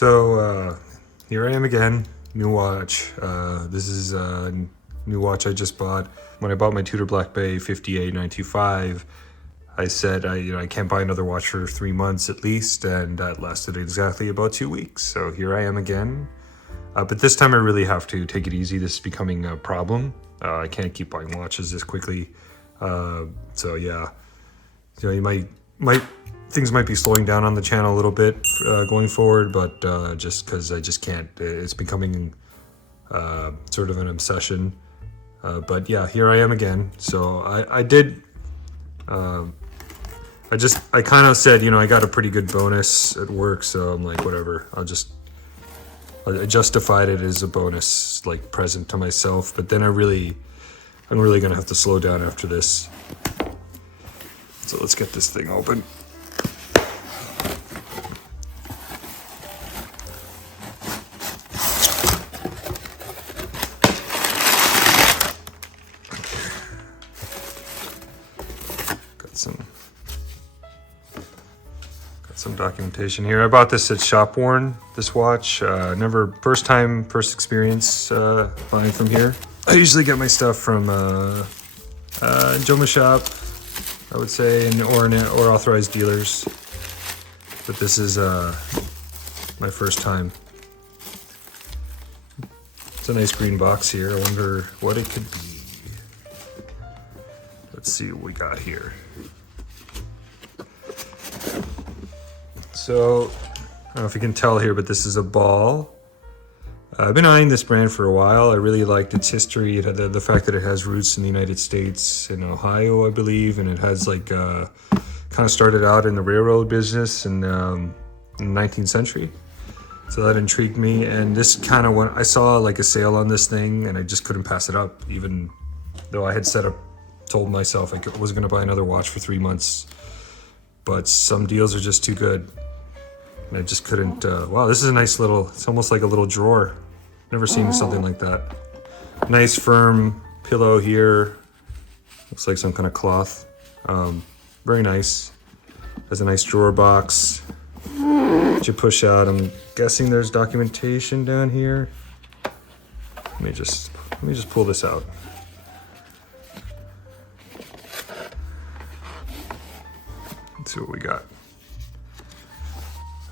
Here I am again, new watch. This is a new watch I just bought. When I bought my Tudor Black Bay 58925, I said I can't buy another watch for 3 months at least, and that lasted exactly about 2 weeks. So here I am again. But this time I really have to take it easy. This is becoming a problem. I can't keep buying watches this quickly. So yeah, you might things might be slowing down on the channel a little bit going forward, but just because I just can't. It's becoming sort of an obsession. But yeah, here I am again. So I kind of said, I got a pretty good bonus at work, so I'm like, whatever. I justified it as a bonus, like present to myself. But then I'm really gonna have to slow down after this. So let's get this thing open. Some documentation here. I bought this at Shop Worn, this watch. First experience buying from here. I usually get my stuff from Joma Shop, I would say, or authorized dealers. But this is my first time. It's a nice green box here. I wonder what it could be. Let's see what we got here. So, I don't know if you can tell here, but this is a ball. I've been eyeing this brand for a while. I really liked its history. It had the fact that it has roots in the United States, in Ohio, I believe, and it has kind of started out in the railroad business in the 19th century. So that intrigued me, and this kind of I saw like a sale on this thing, and I just couldn't pass it up, even though I had told myself I wasn't going to buy another watch for 3 months. But some deals are just too good. And I just couldn't, wow, this is a nice it's almost like a little drawer. Never seen something like that. Nice firm pillow here. Looks like some kind of cloth. Very nice. Has a nice drawer box that you push out. I'm guessing there's documentation down here. Let me just pull this out. Let's see what we got.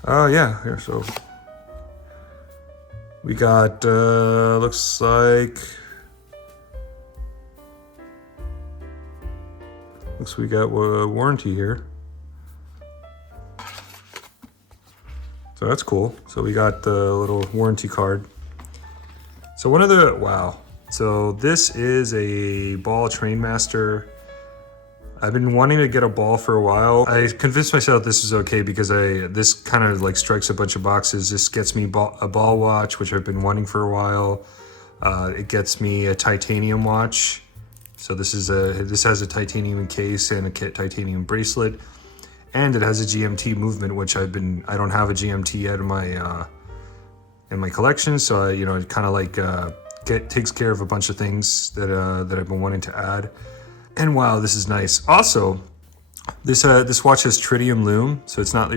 Oh yeah, here, so we got, looks like we got a warranty here. So that's cool. So we got the little warranty card. So wow. So this is a ball Trainmaster. I've been wanting to get a ball for a while. I convinced myself this is okay because this kind of like strikes a bunch of boxes. This gets me a ball watch, which I've been wanting for a while. It gets me a titanium watch. So this has a titanium case and a titanium bracelet, and it has a GMT movement, which I don't have a GMT yet in my collection. So it kind of like takes care of a bunch of things that I've been wanting to add. And wow, this is nice. Also, this watch has tritium lume, so it's not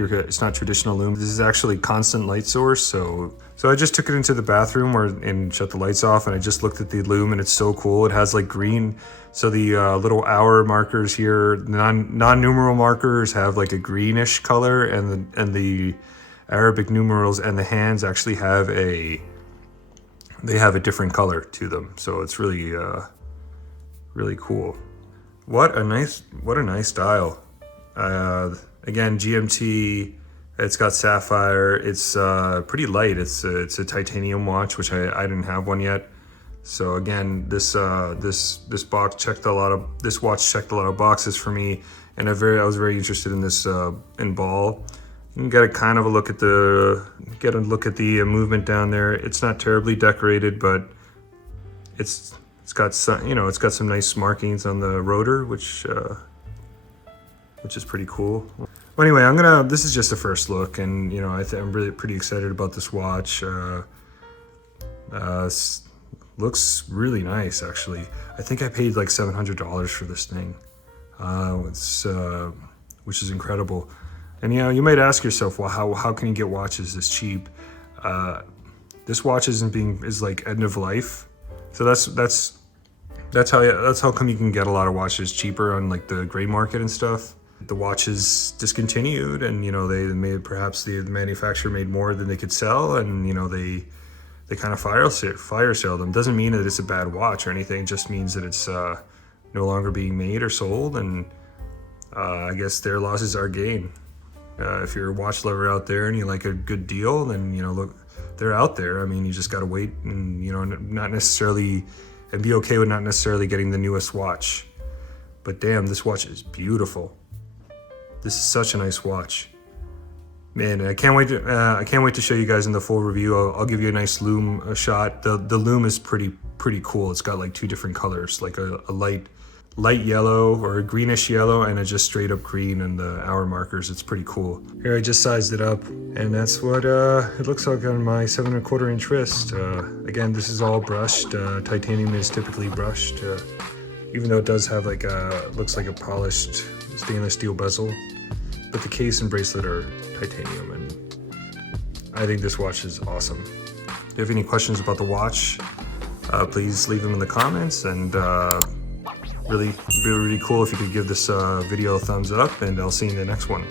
traditional lume. This is actually constant light source. So I just took it into the bathroom and shut the lights off, and I just looked at the lume, and it's so cool. It has like green. So the little hour markers here, non-numeral markers, have like a greenish color, and the Arabic numerals and the hands actually have a different color to them. So it's really really cool. What a nice dial. Again, GMT. It's got Sapphire. It's pretty light. It's a titanium watch, which I didn't have one yet. So again, this watch checked a lot of boxes for me, and I was very interested in this in ball. You can get a kind of a look at the movement down there. It's not terribly decorated, but it's got some nice markings on the rotor, which is pretty cool. Well, anyway, this is just a first look, and I'm really pretty excited about this watch. Looks really nice, actually. I think I paid like $700 for this thing, which is incredible. And you might ask yourself, well, how can you get watches this cheap? This watch is like end of life. So that's how come you can get a lot of watches cheaper on like the gray market and stuff. The watch is discontinued, and perhaps the manufacturer made more than they could sell, and they kind of fire sale them. Doesn't mean that it's a bad watch or anything. It just means that it's no longer being made or sold, and I guess their loss is our gain. If you're a watch lover out there and you like a good deal, then look, they're out there. I mean, you just gotta wait and not necessarily, and be okay with not necessarily getting the newest watch. But damn, this watch is beautiful. This is such a nice watch, man. I can't wait to show you guys in the full review. I'll give you a nice lume shot. The lume is pretty cool. It's got like two different colors, like a light yellow or a greenish yellow, and a just straight up green, and the hour markers. It's pretty cool. Here, I just sized it up, and that's what it looks like on my 7 1/4 inch wrist. Again, this is all brushed. Titanium is typically brushed, even though it does have like looks like a polished stainless steel bezel. But the case and bracelet are titanium, and I think this watch is awesome. If you have any questions about the watch, please leave them in the comments, and it'd be really cool if you could give this video a thumbs up, and I'll see you in the next one.